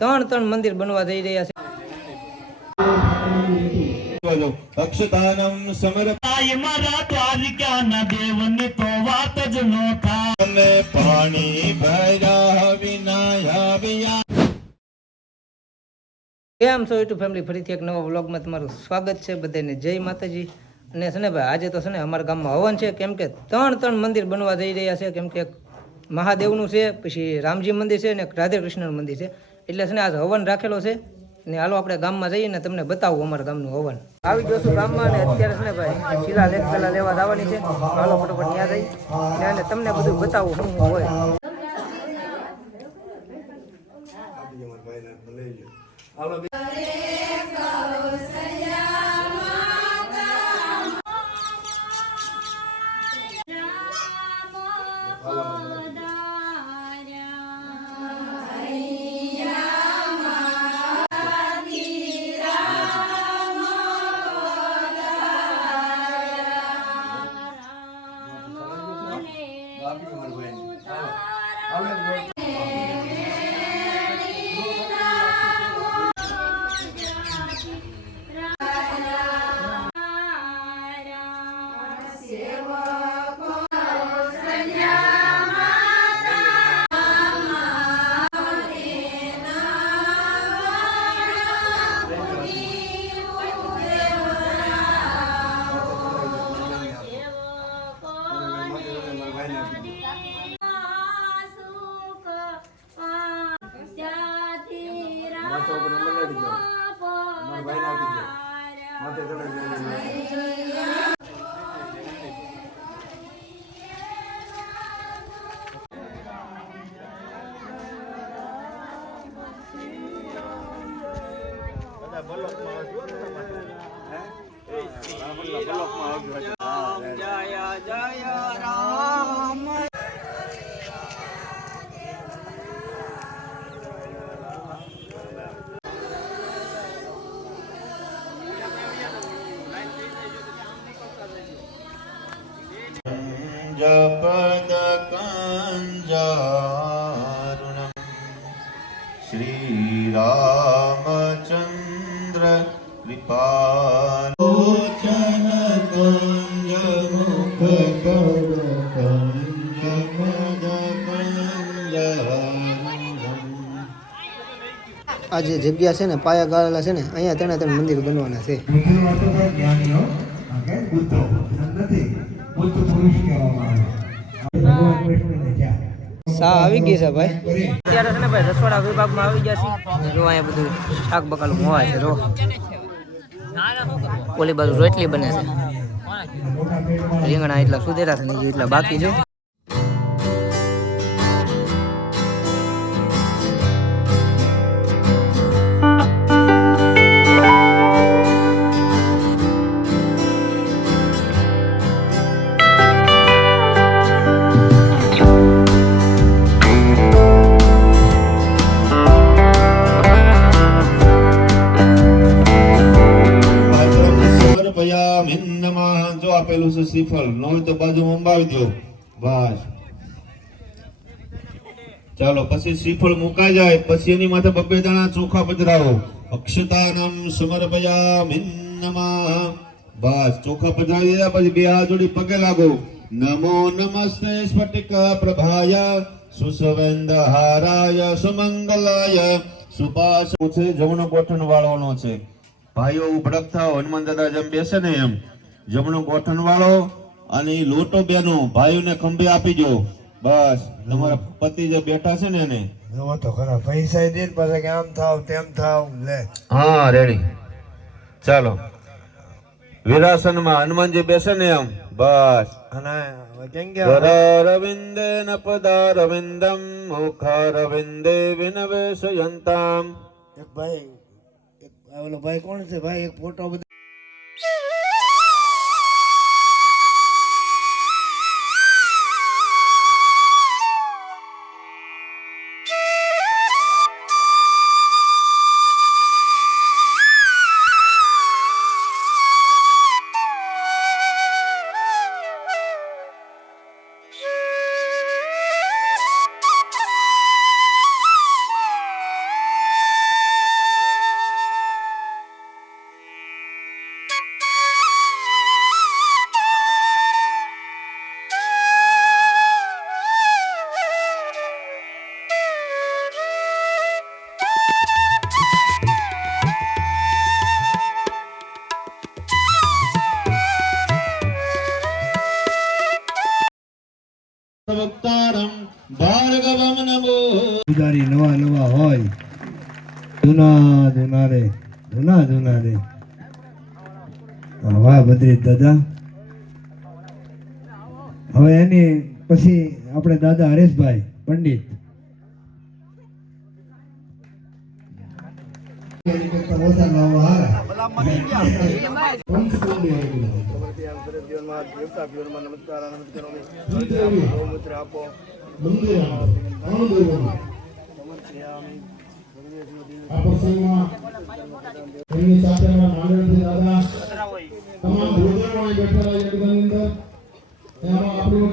ત્રણ ત્રણ મંદિર બનવા જઈ રહ્યા છે. અક્ષતાનમ સમર મારા દ્વારિકાના દેવને તો વાત જ ન થાય. પાણી ભર્યા વિના આવ્યા. કેમ છો યુટ્યુબ ફેમિલી ફરીથી એક નવા વ્લોગમાં તમારું સ્વાગત છે. બધાને જય માતાજી. અને છે ને ભાઈ આજે તો છે ને અમારા ગામમાં હવન છે. કેમ કે ત્રણ ત્રણ મંદિર બનવા જઈ રહ્યા છે. કેમ કે મહાદેવનું છે પછી રામજી મંદિર છે અને એક રાધે કૃષ્ણનું મંદિર છે. એટલે છે ને આજ હવન રાખેલો છે. ને હાલો આપણે ગામમાં જઈએ ને તમને બતાવું અમારા ગામનું હવન. આવી ગયો છું ગામમાં ને અત્યારે છે ને ભાઈ શિલા લેખ પેલા લેવા જવાની છે. હાલો ફટોફટ ત્યાં જઈ. ને તમને બધું બતાવું શું Abi, શું હોય જપદ આ જે જગ્યા છે ને પાયા ગાળેલા છે ને અહીંયા તેણે ત્રણ મંદિર બનવાના છે. સા આવી ગઈ છે ભાઈ? અત્યારે છે ને ભાઈ રસોડા વિભાગમાં આવી ગયા છે જો અહીંયા બધું શાક બકાલું મોવા છે જો. ઓલી બાજુ રોટલી બને છે. રીંગણા એટલા સુધેરા છે ને એટલા બાકી છે. પછી શ્રીફળ મુકાઈ જાય, પછી એની માથે બબ્બે દાણા ચોખા પધરાવો. અક્ષતાનમ સમર્પયામિન્નમઃ. બસ, ચોખા પધરાવી દીધા, પછી બે હાથ જોડી પગે લાગો. નમો નમસ્તે સ્ફટિક પ્રભાય, સુસવેન્દહારાય, સુમંગલાય. સુપાસ છે? જમણો ગોઠણ વાળવાનો છે. ભાઈઓ ઉભડક થાવ હનુમાન દાદા જેમ બેસે ને એમ. જમણો ગોઠણ વાળો અને લોટો બેનો, ભાઈઓને ખંભે આપી દો બસ. તમારા પતિ જે બેઠા છે ને એને? જોવો તો ખરા પૈસા દે ને પાછા કે આમ થાવ તેમ થાવ લે. હા રેડી. ચાલો. વિરાસનમાં હનુમાનજી બેસે ને એમ. બસ. અને કેમ કે કરારવિંદે ન પદારવિંદમ મુખારવિંદે વિનવેશયંતામ. એક ભાઈ એક ઓલો ભાઈ કોણ છે? ભાઈ એક ફોટો બધો જૂના જૂના રે જૂના જૂના રે. વાહ, બદ્રી દાદા. હવે એની પછી આપણે દાદા હરેશભાઈ, પંડિત. તમામ અહીં બેઠેલા યજ્ઞની અંદર. એમાં આપણું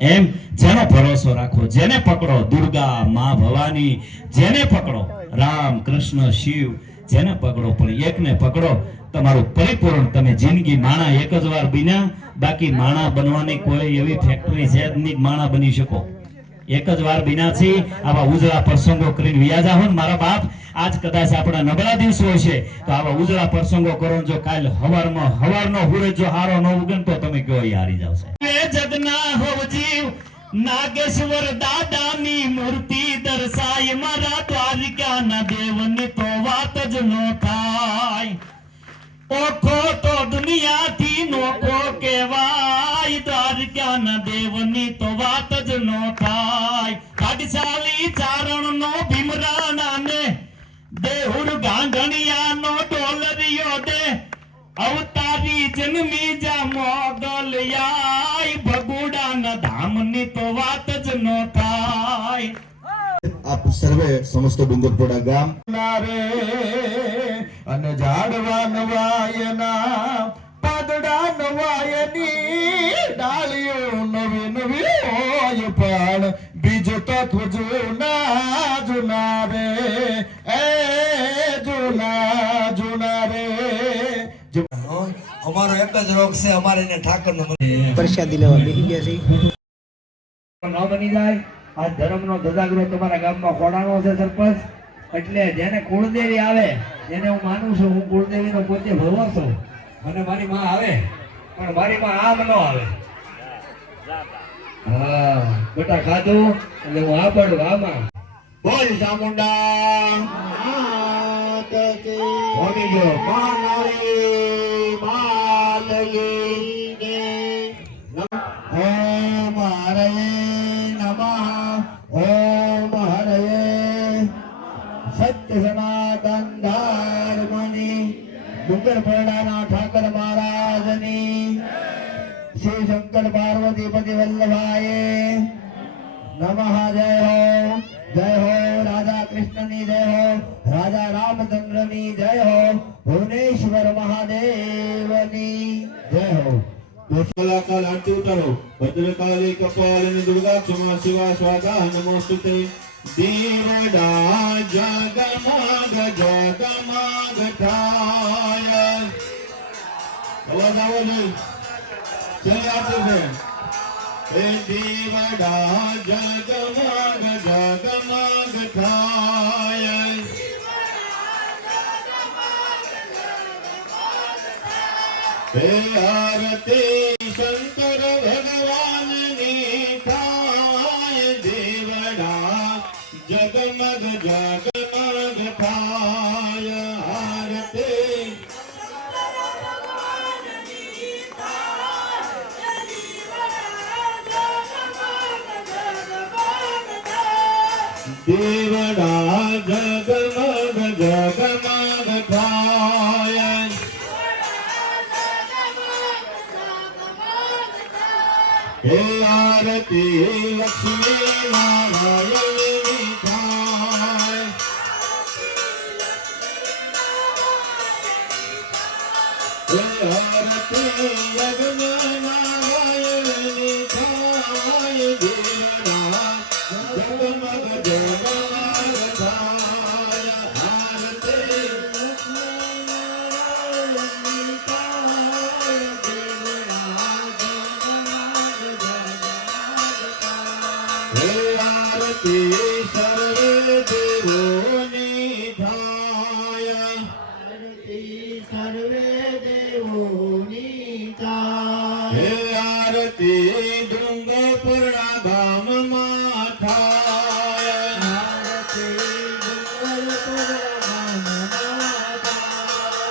એમ જેનો ભરોસો રાખો, જેને પકડો, દુર્ગા મા ભવાની, જેને પકડો, રામ કૃષ્ણ શિવ, જેને પકડો, પણ એકને પકડો, તમારું પરિપૂર્ણ તમે જિંદગી માણા એક જ વાર બન્યા, બાકી માણા બનવાની કોઈ એવી ફેક્ટરી છે માણા બની શકો. એક જ વાર બિનાથી આવા ઉજળા પ્રસંગો કરીને વ્યાજા હો મારા બાપ આજ કદાચ આપણા નબળા દિવસો છે તો આવા ઉજળા પ્રસંગો કરો જો કાલ હવારમાં, હવારનો સૂરજ જો હારો ન ઉગન તો તમે કયો હારી જાવશે જગના હોવ જીવ, નાગેશ્વર દાદાની મૂર્તિ દર્શાય, મારા દ્વારિકાના દેવની તો વાત જ ન થાય. ઓખો તો દુનિયાથી નોખો કહેવાય, દ્વારકાના દેવની તો વાત જ ન થાય. ચારણ નો ભીમરાણા ને દેહુર ગાંધણિયાનો ડોલરિયો દે. અવતારી જન્મી જા મોગલયાય ભગુડાના ધામની તો વાત જ ન થાય. આપ સર્વે સમસ્ત ડુંગરપોડા ગામ. રે અને ઝાડવા નવાયના. પાદડા નવાયની. ડાળીઓ નવી નવી હોય પણ બીજું તત્વ જૂના જુના રે અમારો એક જ રોગ છે અમારે એને ઠાકર નો પ્રસાદી લેવા બેસી ગયા છે. ન બની જાય. આ ધર્મનો ધજાગરો તમારા ગામમાં ખોડાણો છે સરપંચ. એટલે જેને કુળદેવી આવે એને હું માનું છું હું કુળદેવીનો પોતે ભરવો છું. અને મારી માં આવે પણ મારી માં આમ ન આવે. હા બેટા ખાધું? એટલે હું આ પડું આમાં બોલ ચામુંડા. ભોમી ગયો. માનરી જય. ઓમ હરયે નમઃ. ઓમ હરયે. સત્ય સનાતન ધર્મની ડુંગરપરડાના ઠાકર મહારાજની. શ્રી શંકર પાર્વતી પતિ વલ્લભાએ નમઃ. જય હો. ભુવનેશ્વર મહાદેવની અવાજ આવો જોઈએ છેલ્લી આરતી છે એ દેવડા જગમગ જગમગ થાય હે આરતી શંકર ભગવાનની થાય દેવડા જગમગ જગમગ થાય આરતી. દેવડા えー、えー、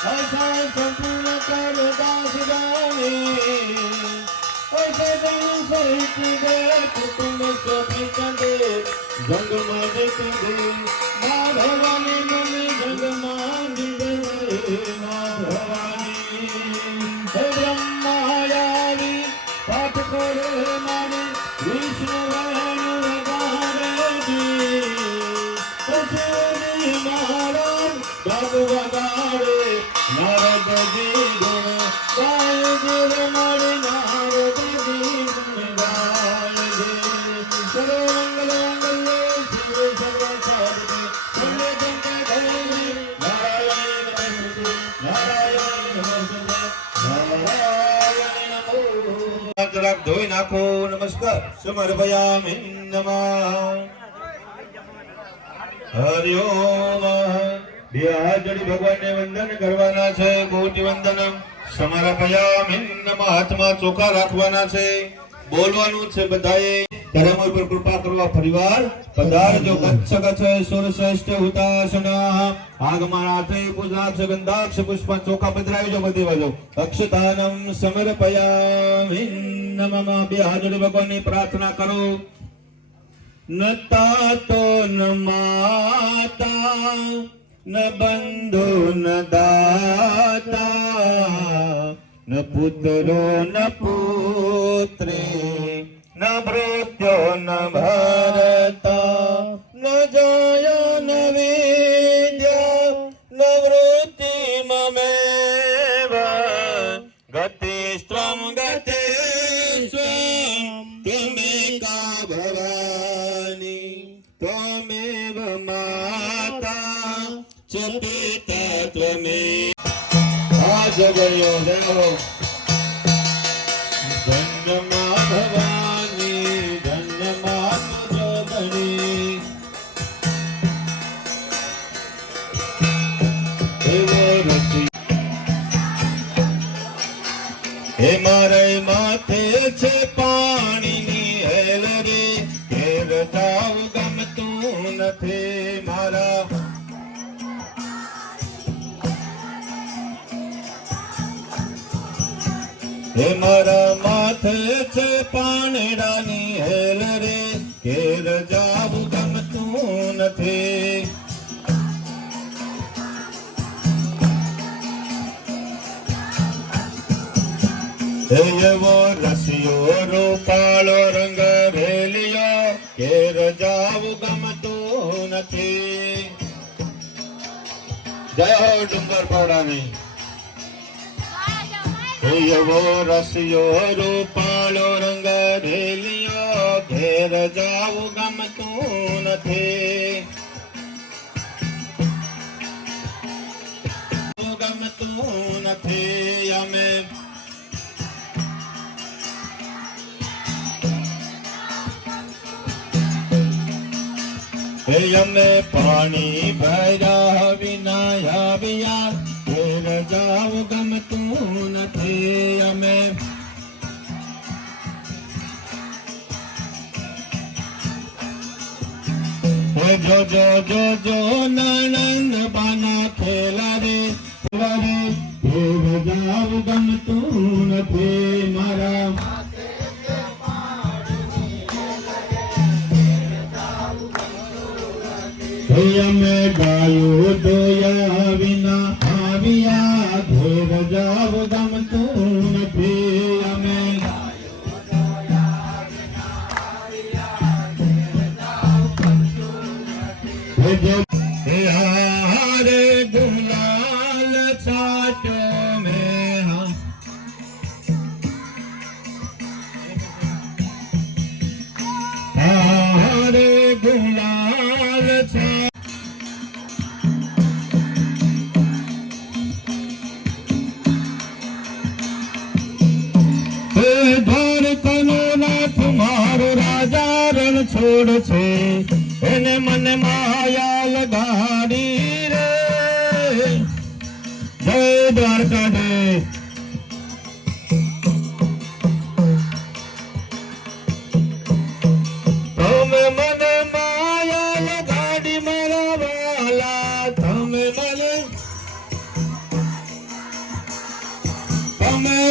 સજાન સંપૂર્ણ કરદાસ ગામે ઓ સજાન સહિત દે કુટુંબ સભી ચંદે જંગ માં જંગ માં ભવાની મન જંગ માં જંગ માં સમર્પયામિ નમઃ હરિ પુષ્પ ચોખા પધરાવજો બધી બાજુ અક્ષતાનમ સમર્પયામિ નમઃ. બે હાજર ભગવાનની પ્રાર્થના કરો. ન તાતો, ન માતા, ન બંધુ, ન દાતા, ન પુત્રો, ન પુત્રે, ન ભૃત્યો ન ભરતા, ન જય મારા માથે છે પાણીડાની હેલ રે, ઘેર જાવું ગમતું નથી. એવો રસિયો રૂપાળો રંગ ભેલિયો ઘેર જાવ ગમતું નથી. જય હો ડુંગર પૌડાની એવો રસિયો રૂપાળો રંગ ભેલિયો ઘેર જાવું ગમતું નથી. ગમતું નથી અમે. અમે પાણી ભર્યા વિના આવ્યા. જાવ ગમતું નથી અમે. જો જો જો જો નણંદ બાના ખેલા રે વરે ઘેર જાવ ગમતું નથી મારા. અમે ગાયો છોડ છે. એને મને માયા લગાડી રે. જય દ્વારકાધીશ.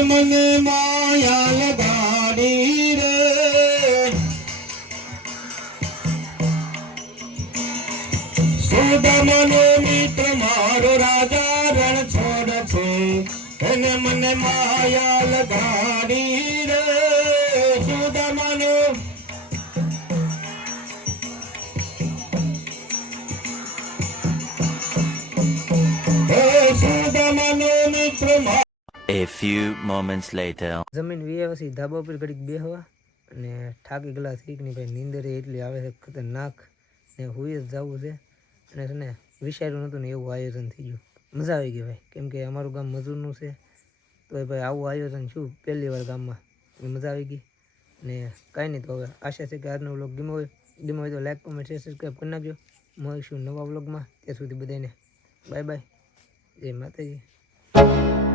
મને માયા મને માયા લગાડી રે સુદામાનો A few moments later. જમીન પછી ધાબા ઉપર ઘડીક બેહવા અને થાકી ગલા શીખની ભાઈ નીંદર એટલી આવે છે ખતરનાક ને હુઈ જ જવું છે. અને છે ને વિચાર્યું નહોતું ને એવું આયોજન થઈ ગયું. મજા આવી ગઈ ભાઈ. કેમ કે અમારું ગામ મજૂરનું છે. તો ભાઈ આવું આયોજન શું? પહેલી વાર ગામમાં. મજા આવી ગઈ. ને કાંઈ નહીં તો હવે આશા છે કે આજનો વ્લોગ ગમ્યો હોય. ગમ્યો હોય તો લાઈક કોમેન્ટ શેર સબસ્ક્રાઈબ કરી નાખજો. મળીશું નવા વ્લોગમાં ત્યાં સુધી બધાને બાય બાય જય માતાજી.